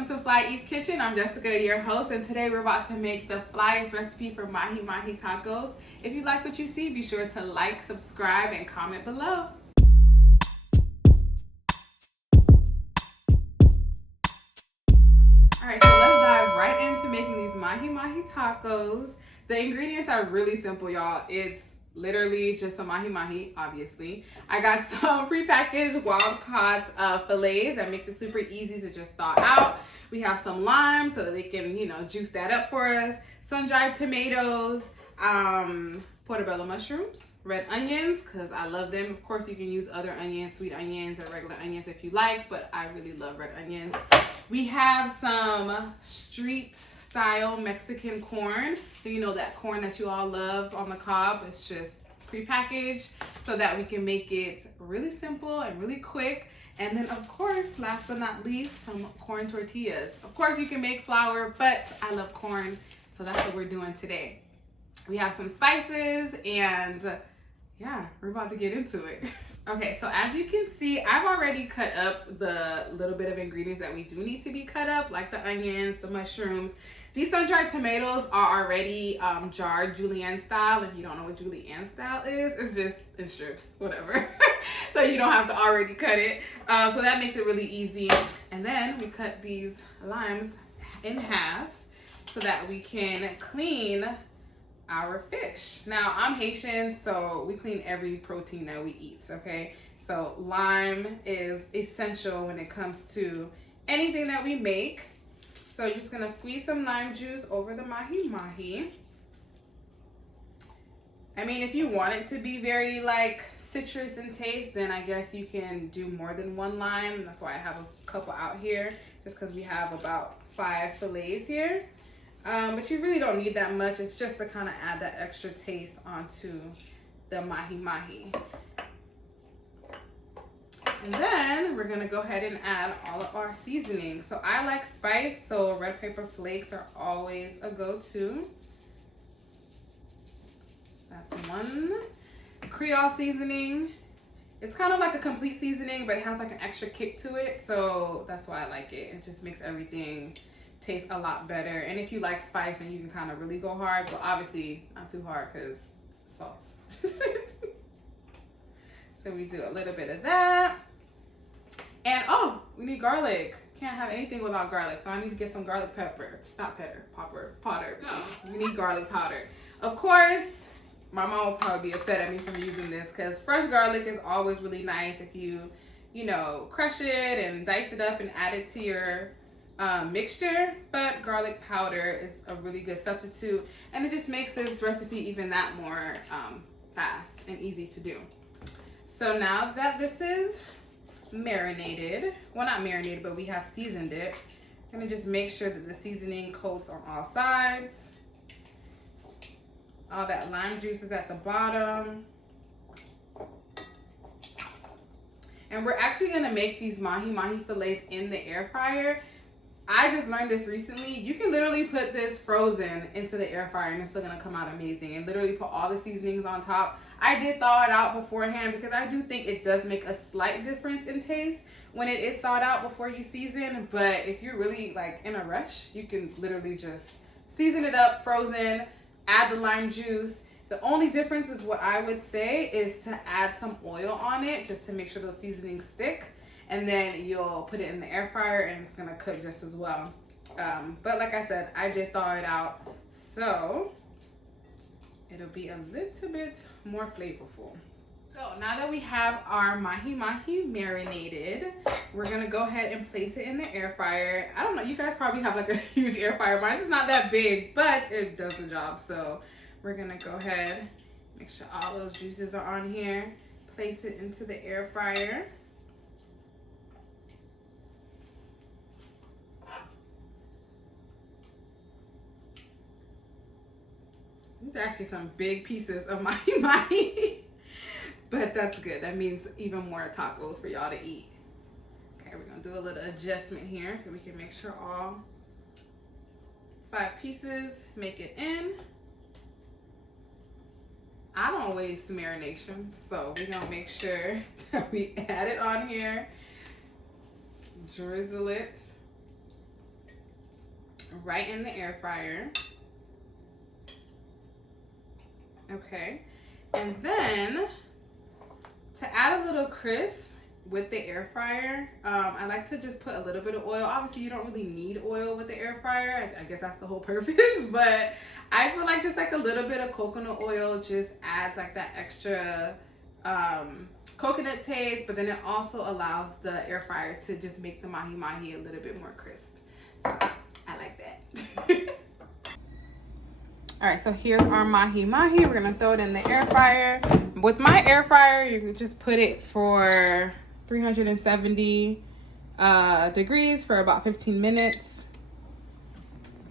welcome to Fly East Kitchen. I'm Jessica, your host, and today we're about to make the flyest recipe for Mahi Mahi Tacos. If you like what you see, be sure to like, subscribe, and comment below. Alright, so let's dive right into making these Mahi Mahi Tacos. The ingredients are really simple, y'all. It's literally just a Mahi Mahi, obviously. I got some prepackaged wild-caught fillets that makes it super easy to just thaw out. We have some lime so that they can, juice that up for us. Sun-dried tomatoes, portobello mushrooms, red onions, because I love them. Of course, you can use other onions, sweet onions or regular onions if you like, but I really love red onions. We have some street-style Mexican corn. So you know that corn that you all love on the cob. It's just prepackaged so that we can make it really simple and really quick. And then, of course, last but not least, some corn tortillas. Of course, you can make flour, but I love corn, so that's what we're doing today. We have some spices, and yeah, we're about to get into it. Okay, so as you can see, I've already cut up the little bit of ingredients that we do need to be cut up, like the onions, the mushrooms. These sun-dried tomatoes are already jarred julienne style. If you don't know what julienne style is, it's just in strips, whatever. So you don't have to already cut it. So that makes it really easy. And then we cut these limes in half so that we can clean our fish. Now, I'm Haitian, so we clean every protein that we eat, okay? So lime is essential when it comes to anything that we make. So you're just gonna squeeze some lime juice over the Mahi Mahi. I mean, if you want it to be very like citrus in taste, then I guess you can do more than one lime. That's why I have a couple out here, just because we have about 5 fillets here. But you really don't need that much. It's just to kind of add that extra taste onto the Mahi Mahi. And then we're gonna go ahead and add all of our seasonings. So I like spice, so red pepper flakes are always a go-to. That's one. Creole seasoning. It's kind of like a complete seasoning, but it has like an extra kick to it. So that's why I like it. It just makes everything taste a lot better. And if you like spice, and you can kind of really go hard, but obviously not too hard because salt. So we do a little bit of that. And oh, we need garlic. Can't have anything without garlic, so I need to get some garlic pepper. Not pepper, powder. No, we need garlic powder. Of course, my mom will probably be upset at me for using this because fresh garlic is always really nice if you crush it and dice it up and add it to your mixture, but garlic powder is a really good substitute, and it just makes this recipe even that more fast and easy to do. So now that this is marinated, well, not marinated, but we have seasoned it, I'm gonna just make sure that the seasoning coats on all sides. All that lime juice is at the bottom. And we're actually gonna make these Mahi Mahi fillets in the air fryer. I just learned this recently. You can literally put this frozen into the air fryer and it's still gonna come out amazing, and literally put all the seasonings on top. I did thaw it out beforehand because I do think it does make a slight difference in taste when it is thawed out before you season. But if you're really like in a rush, you can literally just season it up frozen, add the lime juice. The only difference is what I would say is to add some oil on it just to make sure those seasonings stick. And then you'll put it in the air fryer and it's gonna cook just as well. But like I said, I did thaw it out, so it'll be a little bit more flavorful. So now that we have our Mahi Mahi marinated, we're gonna go ahead and place it in the air fryer. I don't know, you guys probably have like a huge air fryer. Mine's not that big, but it does the job. So we're gonna go ahead, make sure all those juices are on here, place it into the air fryer. These are actually some big pieces of Mahi Mahi, but that's good. That means even more tacos for y'all to eat. Okay, we're gonna do a little adjustment here so we can make sure all 5 pieces make it in. I don't waste marination, so we're gonna make sure that we add it on here, drizzle it, right in the air fryer. Okay, and then to add a little crisp with the air fryer, I like to just put a little bit of oil. Obviously, you don't really need oil with the air fryer. I guess that's the whole purpose, but I feel like just like a little bit of coconut oil just adds like that extra coconut taste, but then it also allows the air fryer to just make the mahi mahi a little bit more crisp. So I like that. All right, so here's our mahi mahi. We're gonna throw it in the air fryer. With my air fryer, you can just put it for 370 degrees for about 15 minutes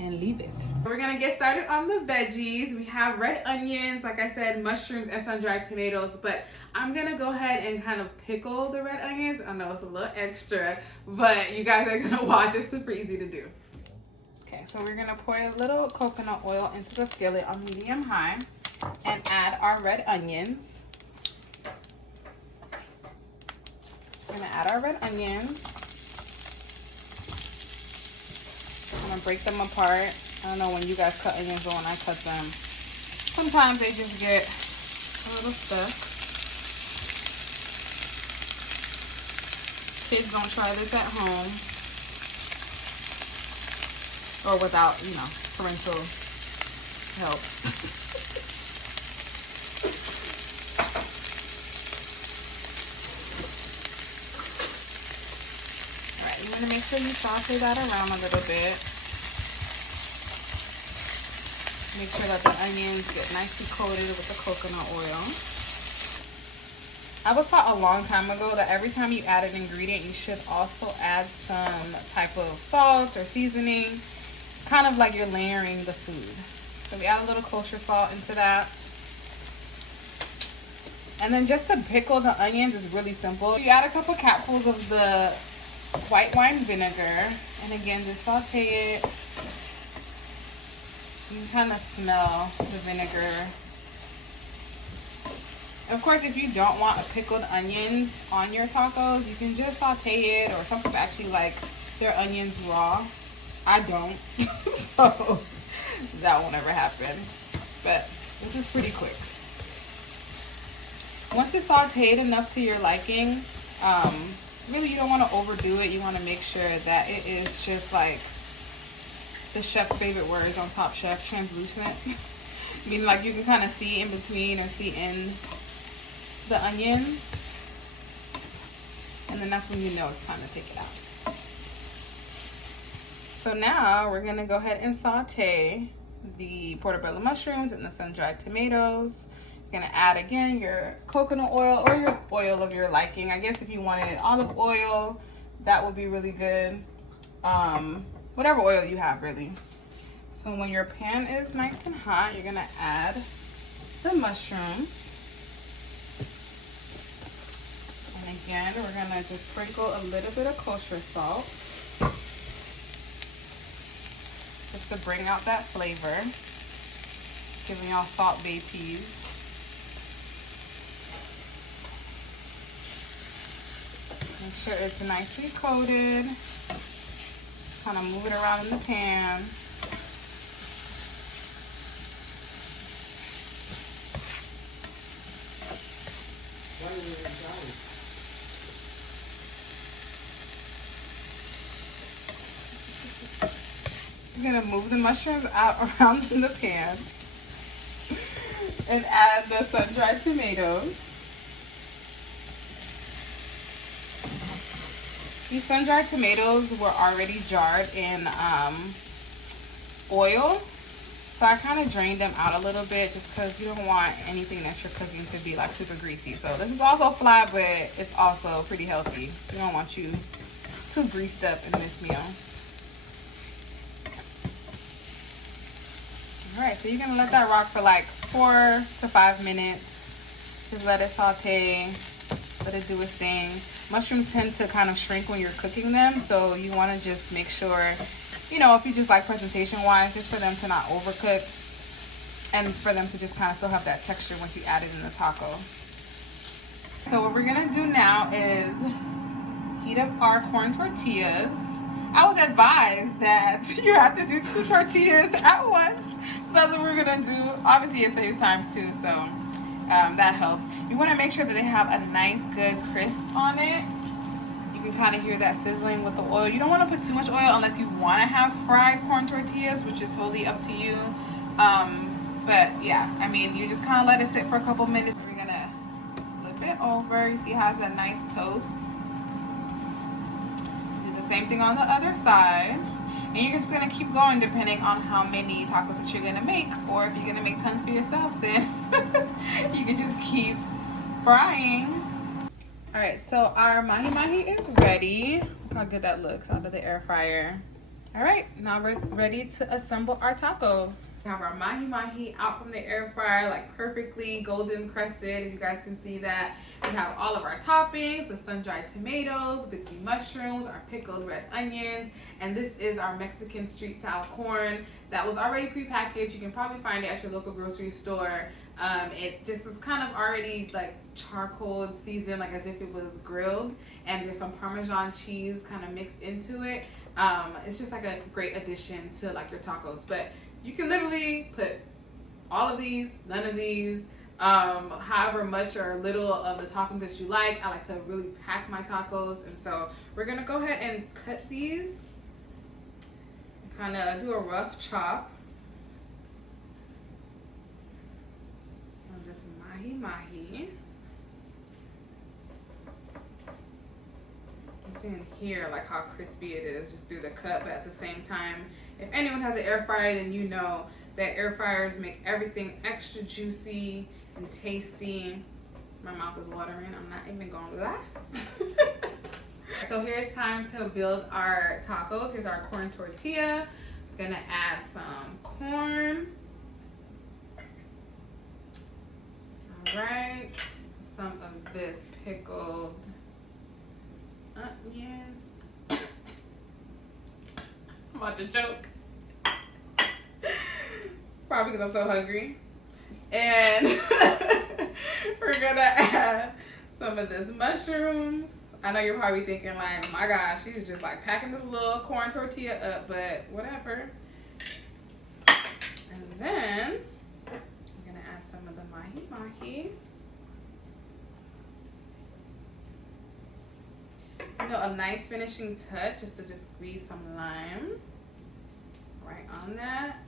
and leave it. We're gonna get started on the veggies. We have red onions, like I said, mushrooms, and sun-dried tomatoes, but I'm gonna go ahead and kind of pickle the red onions. I know it's a little extra, but you guys are gonna watch. It's super easy to do. Okay, so we're gonna pour a little coconut oil into the skillet on medium-high and add our red onions. We're gonna add our red onions. I'm gonna break them apart. I don't know when you guys cut onions or when I cut them. Sometimes they just get a little stuck. Kids, don't try this at home. Or without, you know, parental help. Alright, you want to make sure you saute that around a little bit. Make sure that the onions get nicely coated with the coconut oil. I was taught a long time ago that every time you add an ingredient, you should also add some type of salt or seasoning. Kind of like you're layering the food. So we add a little kosher salt into that. And then just to pickle the onions is really simple. You add a couple capfuls of the white wine vinegar. And again, just saute it. You can kind of smell the vinegar. Of course, if you don't want pickled onions on your tacos, you can just saute it, or some people actually like their onions raw. I don't, so that won't ever happen, but this is pretty quick. Once it's sauteed enough to your liking, really you don't want to overdo it. You want to make sure that it is just like the chef's favorite words on Top Chef, translucent. Meaning like you can kind of see in between or see in the onions, and then that's when you know it's time to take it out. So now we're gonna go ahead and saute the portobello mushrooms and the sun-dried tomatoes. You're gonna add again your coconut oil or your oil of your liking. I guess if you wanted olive oil, that would be really good. Whatever oil you have, really. So when your pan is nice and hot, you're gonna add the mushroom. And again, we're gonna just sprinkle a little bit of kosher salt, just to bring out that flavor, giving y'all salt bay teas. Make sure it's nicely coated. Kind of move it around in the pan. You're gonna move the mushrooms out around in the pan and add the sun-dried tomatoes. These sun-dried tomatoes were already jarred in oil, so I kind of drained them out a little bit just because you don't want anything that you're cooking to be like super greasy. So this is also flat, but it's also pretty healthy. We don't want you too greased up in this meal. Alright, so you're going to let that rock for like 4 to 5 minutes. Just let it saute, let it do its thing. Mushrooms tend to kind of shrink when you're cooking them, so you want to just make sure, you know, if you just like presentation-wise, just for them to not overcook and for them to just kind of still have that texture once you add it in the taco. So what we're going to do now is heat up our corn tortillas. I was advised that you have to do 2 tortillas at once. So that's what we're gonna do. Obviously it saves time too, so that helps. You wanna make sure that they have a nice good crisp on it. You can kind of hear that sizzling with the oil. You don't wanna put too much oil unless you wanna have fried corn tortillas, which is totally up to you. But yeah, I mean, you just kind of let it sit for a couple minutes. We're gonna flip it over. You see how it's that nice toast. Do the same thing on the other side. And you're just gonna keep going depending on how many tacos that you're gonna make. Or if you're gonna make tons for yourself, then you can just keep frying. All right, so our Mahi Mahi is ready. Look how good that looks out of the air fryer. All right, now we're ready to assemble our tacos. We have our Mahi Mahi out from the air fryer, like perfectly golden crusted, if you guys can see that. We have all of our toppings, the sun-dried tomatoes with the mushrooms, our pickled red onions, and this is our Mexican street style corn that was already prepackaged. You can probably find it at your local grocery store. It just is kind of already like charcoal seasoned, like as if it was grilled, and there's some Parmesan cheese kind of mixed into it. It's just like a great addition to like your tacos, but you can literally put all of these, none of these, however much or little of the toppings that you like. I like to really pack my tacos, and so we're gonna go ahead and cut these, kind of do a rough chop on this Mahi Mahi. You can hear like how crispy it is just through the cut, but at the same time, if anyone has an air fryer, then you know that air fryers make everything extra juicy and tasty. My mouth is watering, I'm not even gonna lie. So here's time to build our tacos. Here's our corn tortilla. I'm gonna add some corn. All right, some of this pickled onions. I'm about to joke. Probably because I'm so hungry. And we're gonna add some of this mushrooms. I know you're probably thinking like, oh my gosh, she's just like packing this little corn tortilla up, but whatever. And then I'm gonna add some of the Mahi Mahi. You know, a nice finishing touch is to just squeeze some lime right on that.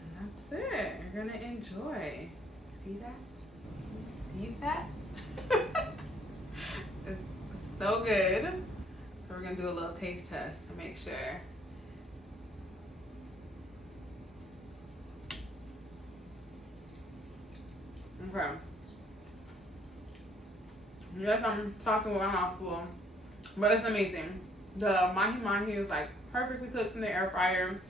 And that's it. You're gonna enjoy. See that? See that? It's so good. So we're gonna do a little taste test to make sure. Okay. Yes, I'm talking with my mouth full, but it's amazing. The Mahi Mahi is like perfectly cooked from the air fryer.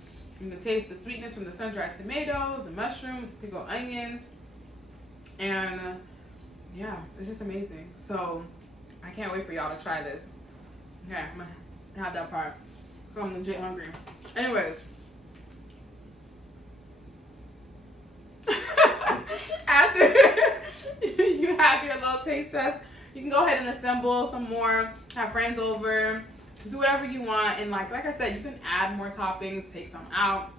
You can taste the sweetness from the sun-dried tomatoes, the mushrooms, the pickled onions, and yeah, it's just amazing. So I can't wait for y'all to try this. Okay, I'm gonna have that part. I'm legit hungry. Anyways, after you have your little taste test, you can go ahead and assemble some more, have friends over, do whatever you want. And like I said, you can add more toppings, take some out.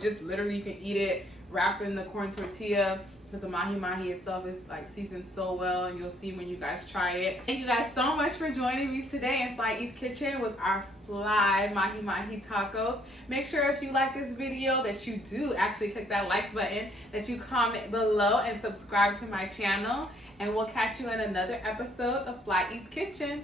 Just literally you can eat it wrapped in the corn tortilla, because the Mahi Mahi itself is like seasoned so well, and you'll see when you guys try it. Thank you guys so much for joining me today in Fly East Kitchen with our fly Mahi Mahi tacos. Make sure if you like this video that you do actually click that like button, that you comment below and subscribe to my channel, and we'll catch you in another episode of Fly East Kitchen.